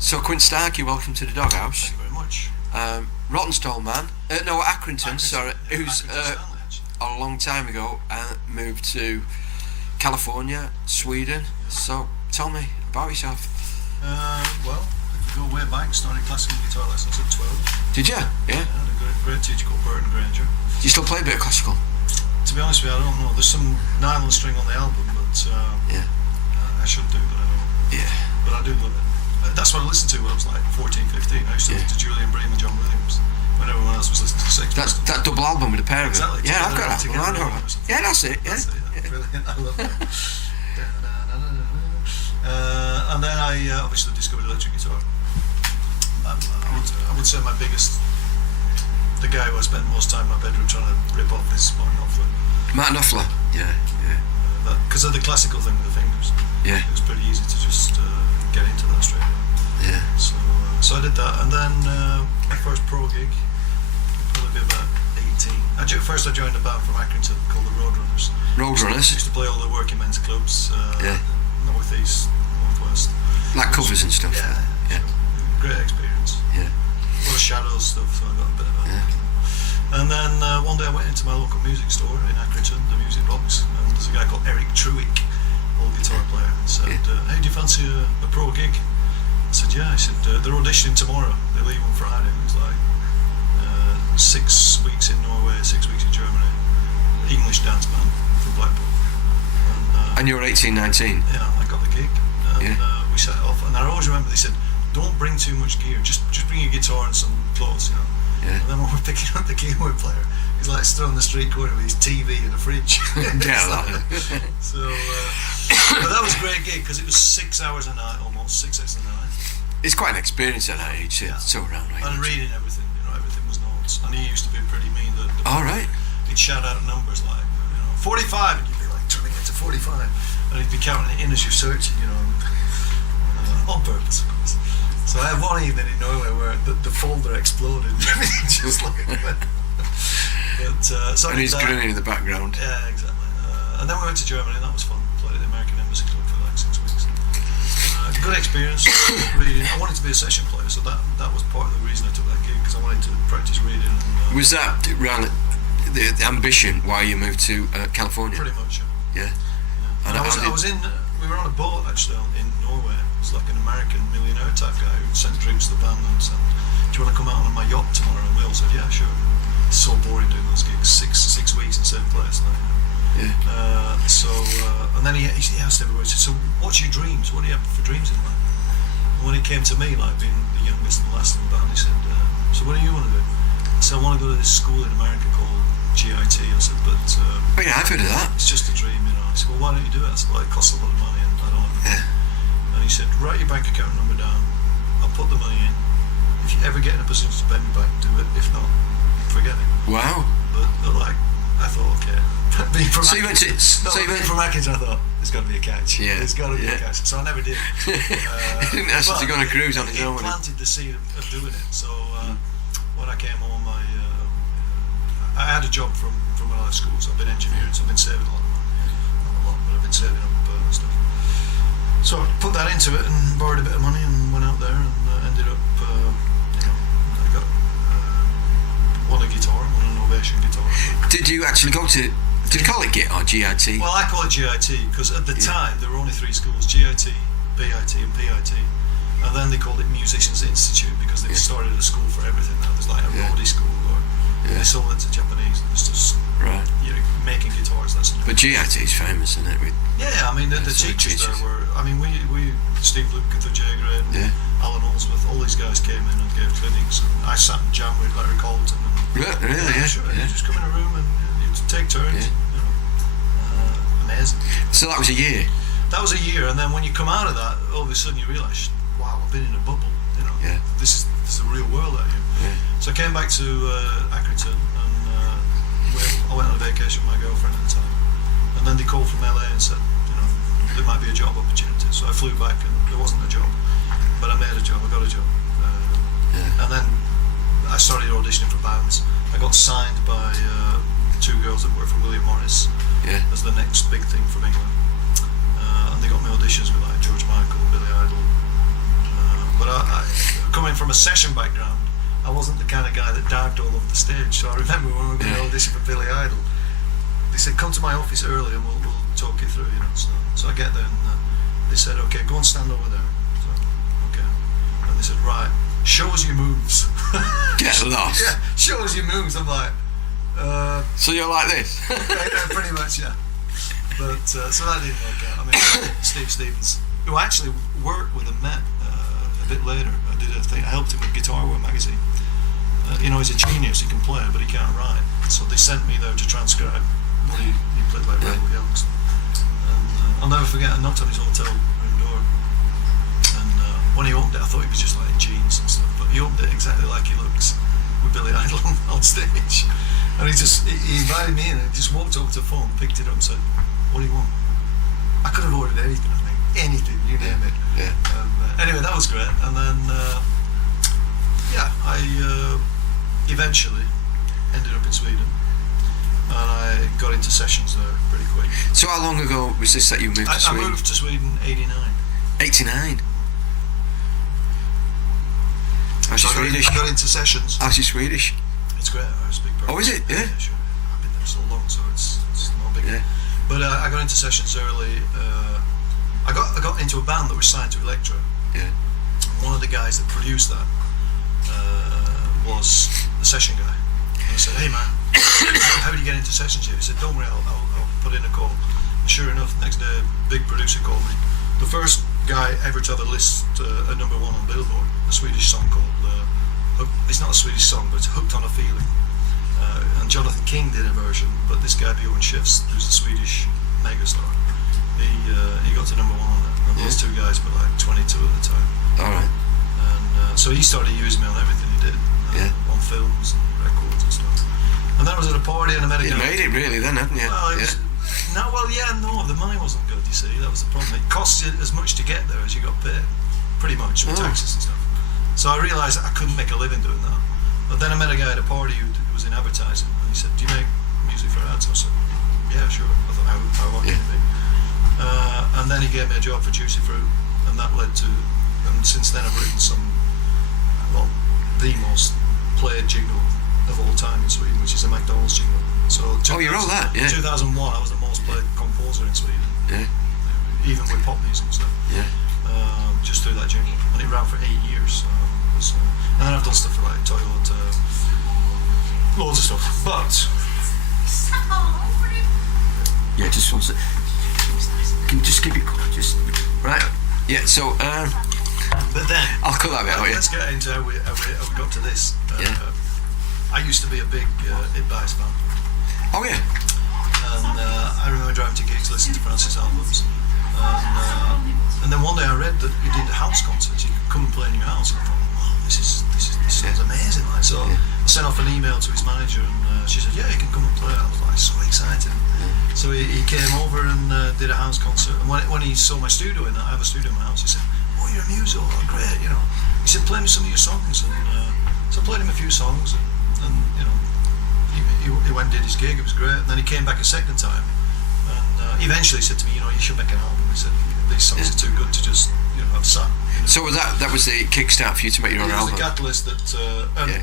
So Quint Starkie, welcome to the Doghous. Thank you very much. Rottenstall man, Accrington, sorry, who's Accrington, a long time ago moved to California, Sweden. So tell me about yourself. Well, if we go way back, started classical guitar lessons at 12. Did you? Yeah. I had a great teacher called Burton Granger. Do you still play a bit of classical? To be honest with you, I don't know. There's some nylon string on the album, but Yeah. I should do, but I don't. Yeah. But I do love it. That's what I listened to when I was like 14, 15. I used to listen to Julian Bream and John Williams when everyone else was listening to Sex That's Pistols. that double album with a pair of them. Exactly. Yeah, I've got that. Together I know or that. something. Yeah, that's it. Yeah. That's it, yeah. Brilliant. I love that. And then I obviously discovered electric guitar. I would say my biggest, the guy who I spent most time in my bedroom trying to rip off is Martin Knopfler. Matt Knopfler. Yeah. Because of the classical thing with the fingers. Yeah. It was pretty easy to just get into that straight away. Yeah. So I did that, and then my first pro gig would probably be about 18. First I joined a band from Accrington called the Roadrunners. Roadrunners. Used to play all the working men's clubs, Yeah. North East, North West. Like covers and stuff. Yeah. Yeah. Great experience. Yeah. A lot of Shadows stuff, so I got a bit of that. Yeah. And then one day I went into my local music store in Accrington, the Music Box, and there's a guy called Eric Truick, old guitar player, and said, hey, do you fancy a pro gig? I said, yeah. He said, they're auditioning tomorrow, they leave on Friday. It was like 6 weeks in Norway, 6 weeks in Germany, English dance band from Blackpool. And you were 18, 19? Yeah, I got the gig, and we set it off. And I always remember they said, don't bring too much gear, just bring your guitar and some clothes, you know. Yeah. And then when we're picking up the keyboard player, he's like stood on the street corner with his TV and a fridge. So, but that was a great gig because it was 6 hours a night, almost 6 hours a night. It's quite an experience at that age. Yeah. So around right. And reading everything, everything was notes. And he used to be pretty mean. All right. He'd shout out numbers like, 45, and you'd be like trying to get to 45, and he'd be counting it in as you're searching, on purpose, of course. So I had one evening in Norway where the folder exploded. Just like so and he's grinning in the background. Yeah, exactly. And then we went to Germany, and that was fun. Played at the American Embassy Club for like 6 weeks. Good experience. Reading. I wanted to be a session player, so that was part of the reason I took that gig, because I wanted to practice reading. And, was that around the ambition why you moved to California? Pretty much. Yeah. And we were on a boat actually in Norway. It was like an American millionaire type guy who sent drinks to the band and said, do you want to come out on my yacht tomorrow? And we all said, yeah, sure. It's so boring doing those gigs, six weeks in the same place. Yeah. And then he asked everybody, he said, so what's your dreams? What do you have for dreams in life? And when he came to me, like being the youngest and last in the band, he said, so what do you want to do? I said, I want to go to this school in America called GIT. I said, but oh yeah, I've heard of that. It's just a dream, He said, well, why don't you do it? I said, well, it costs a lot of money and I don't have it. Yeah. And he said, write your bank account number down, I'll put the money in. If you ever get in a position to pay me back, do it. If not, forget it. Wow. But I thought, okay. Being from from Accrington, I thought, there's got to be a catch. Yeah. There's got to be a catch. So I never did. He didn't ask to go on a cruise on his own. He planted the seed of doing it. So when I came home, I had a job from when I left school, so I've been engineering, so I've been saving a lot of money. Not a lot, but I've been saving up stuff. So I put that into it and borrowed a bit of money and went out there and ended up, I got won a guitar, won an Ovation guitar. Did you actually go to, did you call it GIT or GIT? Well, I call it GIT because at the time there were only 3 schools, GIT, BIT and PIT. And then they called it Musicians Institute because they started a school for everything now. There's like a roadie school or they sold it to Japanese. It's just making guitars. That's but GIT is famous, isn't it? Yeah, I mean the teachers there were. I mean we Steve Lukather, Jay Gray, Alan Allsworth, all these guys came in and gave clinics. And I sat and jammed with Larry Colton. And, really? Sure. You just come in a room and you take turns. Amazing. So that was a year. That was a year, and then when you come out of that, all of a sudden you realise, wow, I've been in a bubble. This is the real world out here. Yeah. So I came back to Accrington, and I went on a vacation with my girlfriend at the time. And then they called from LA and said, there might be a job opportunity. So I flew back, and there wasn't a job, but I made a job. I got a job, and then I started auditioning for bands. I got signed by 2 girls that work for William Morris as the next big thing from England. And they got me auditions with like George Michael, Billy Idol. But I from a session background, I wasn't the kind of guy that dived all over the stage. So I remember when we were going to audition for Billy Idol, they said, come to my office early and we'll talk you through, you know. So I get there and they said, okay, go and stand over there. So, okay. And they said, right, show us your moves. Get lost. Yeah, show us your moves. I'm like, so you're like this? yeah, pretty much, yeah. But so that didn't work out. I mean, Steve Stevens, who I actually worked with and met a bit later, I did a thing. I helped him with Guitar World magazine. You know, he's a genius. He can play, but he can't write. So they sent me there to transcribe what he played like Rebel Yells. And I'll never forget. I knocked on his hotel room door, and when he opened it, I thought he was just like in jeans and stuff. But he opened it exactly like he looks with Billy Idol on stage. And he invited me in and he just walked over to the phone, picked it up and said, what do you want? I could have ordered anything, I think. Anything, you name it. Yeah. Anyway, that was great. And then, I eventually ended up in Sweden. And I got into sessions there pretty quick. So how long ago was this that you moved to Sweden? I moved to Sweden 89. 89? How's your Swedish? I got into sessions. How's your Swedish? It's great. I speak perfect. Oh, is it? Yeah. Sure. I've been there so long, so it's no big. Yeah. But I got into sessions early. I got into a band that was signed to Elektra. Yeah. And one of the guys that produced that was the session guy. And I said, hey man, how do you get into sessions here? He said, don't worry, I'll put in a call. And sure enough, the next day, a big producer called me. The first guy ever to have a list at #1 on Billboard, a Swedish song called, it's not a Swedish song, but it's Hooked on a Feeling. And Jonathan King did a version, but this guy Bjorn Skifs, who's a Swedish megastar, he got to #1 on it. And those two guys were like 22 at the time. Alright. And so he started using me on everything he did, on films and records and stuff. And then I was at a party and I met a guy. You made it really then, hadn't you? Well, no, the money wasn't good, you see, that was the problem. It cost you as much to get there as you got paid, pretty much, with taxes and stuff. So I realised that I couldn't make a living doing that. But then I met a guy at a party who was in advertising, and he said, do you make music for ads? I said, yeah, sure. I thought, how long can it be? And then he gave me a job for Juicy Fruit, and that led to, and since then I've written the most played jingle of all time in Sweden, which is a McDonald's jingle. So you wrote that, yeah. 2001, I was the most played composer in Sweden. Yeah. Even with pop music and stuff. Yeah. Just through that jingle, and it ran for 8 years. So and then I've done stuff for like Toyota, loads of stuff. But yeah, just one sec. Can you just keep it quiet? Just right. Yeah. So but then I'll cut that bit out. Let's get into how we got to this. Yeah. I used to be a big eJazz fan. Oh yeah. And I remember driving to gigs, listening to Francis albums. And then one day I read that you did house concerts. You could come and play in your house. And I thought, wow, this sounds amazing. Like, so I sent off an email to his manager, and she said, yeah, you can come and play. I was like, so excited. So he came over and did a house concert. And when he saw my studio, I have a studio in my house, he said, oh, you're a muso, oh, great, you know. He said, play me some of your songs. And so I played him a few songs, and you know, he went and did his gig. It was great. And then he came back a second time, and eventually he said to me, you know, you should make an album. He said, these songs are too good to just, you know, have sat. You know. So that was the kickstart for you to make your own album? It was the catalyst that,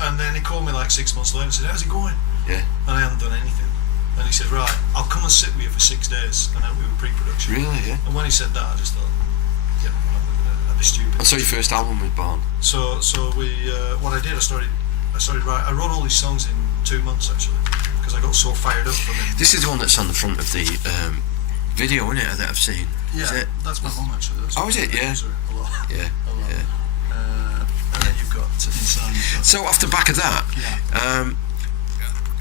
and then he called me like 6 months later and said, how's it going? Yeah. And I hadn't done anything. And he said, right, I'll come and sit with you for 6 days and help you with pre-production. Really, yeah. And when he said that, I just thought, yeah, I'd be stupid. And so your first album was born? So we, what I did, I started writing. I wrote all these songs in 2 months actually, because I got so fired up from it. This is the one that's on the front of the video, isn't it, that I've seen? Yeah, is it? That's my mum actually. Is it? Yeah. A lot. Yeah. A lot. Yeah. And then you've got inside. So off the back of that, yeah.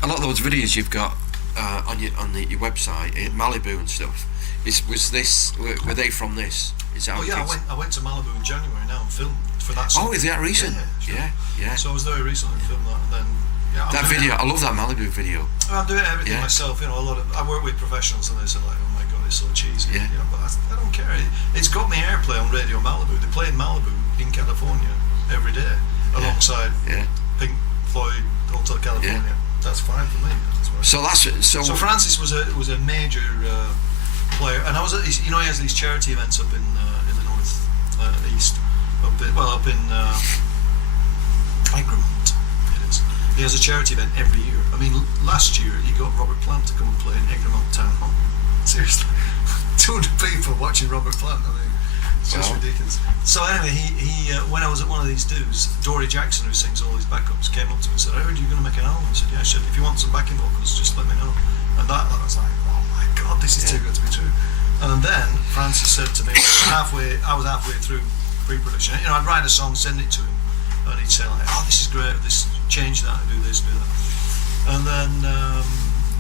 A lot of those videos you've got on your website, Malibu and stuff, were they from this? Is that I went to Malibu in January now and filmed for that song. Oh, is that recent? Yeah, sure. Yeah. So I was there recently and filmed that, and then that video, I love that Malibu video. I'm doing everything myself. You know, I work with professionals, and they say like, oh my god, it's so cheesy. Yeah. You know, but I don't care. It's got me airplay on Radio Malibu. They play in Malibu in California every day, alongside Pink Floyd, Hotel California. Yeah. That's fine for me. So Francis was a major player, and I was at he has these charity events up in the north east, up in He has a charity event every year. I mean, last year he got Robert Plant to come and play in Egremont Town Hall. Seriously, 200 people watching Robert Plant. I mean, it's just ridiculous. So anyway, he when I was at one of these dues, Dory Jackson, who sings all these backups, came up to me and said, "I heard you're going to make an album." I said, "Yeah." I said, "If you want some backing vocals, just let me know." And that I was like, "Oh my God, this is too good to be true." And then Francis said to me, I was halfway through pre-production. You know, I'd write a song, send it to him, and he'd say like, "Oh, this is great. This change that, do this, do that." And then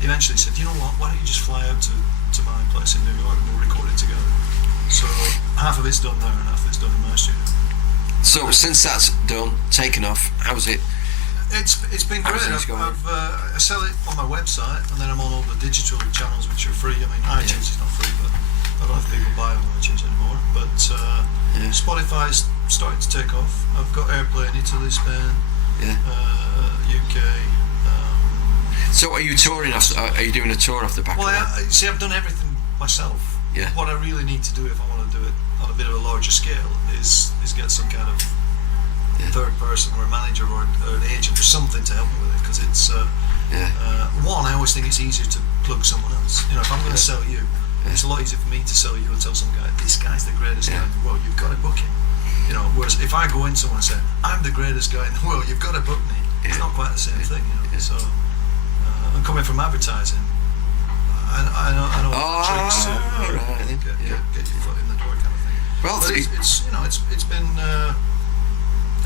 eventually he said, "You know what? Why don't you just fly out to my place in New York and we'll record it together?" So half of it's done there and half of it's done in my studio. So since that's done, taken off, how's it? It's been great. I sell it on my website, and then I'm on all the digital channels which are free. I mean, iTunes is not free, but I don't know if people buy on iTunes anymore. But Spotify's starting to take off. I've got airplay in Italy, Spain, UK. So are you touring? Are you doing a tour off the back of that? See, I've done everything myself. Yeah. What I really need to do if I want to do it on a bit of a larger scale is get some kind of third person or a manager or an agent or something to help me with it, because it's one, I always think it's easier to plug someone else. You know, if I'm going to sell you, it's a lot easier for me to sell you and tell some guy, "This guy's the greatest guy in the world, you've got to book him." You know, whereas if I go in someone and say, "I'm the greatest guy in the world, you've got to book me," it's not quite the same thing, you know. So I'm coming from advertising. I know tricks to get your foot in the door, kind of thing. Well, but it's been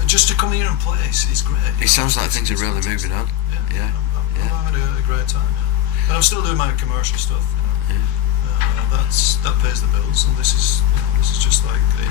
just to come here and play is great. It sounds like things are really moving on. I'm having a great time. And I'm still doing my commercial stuff. You know. That pays the bills, and this is just like the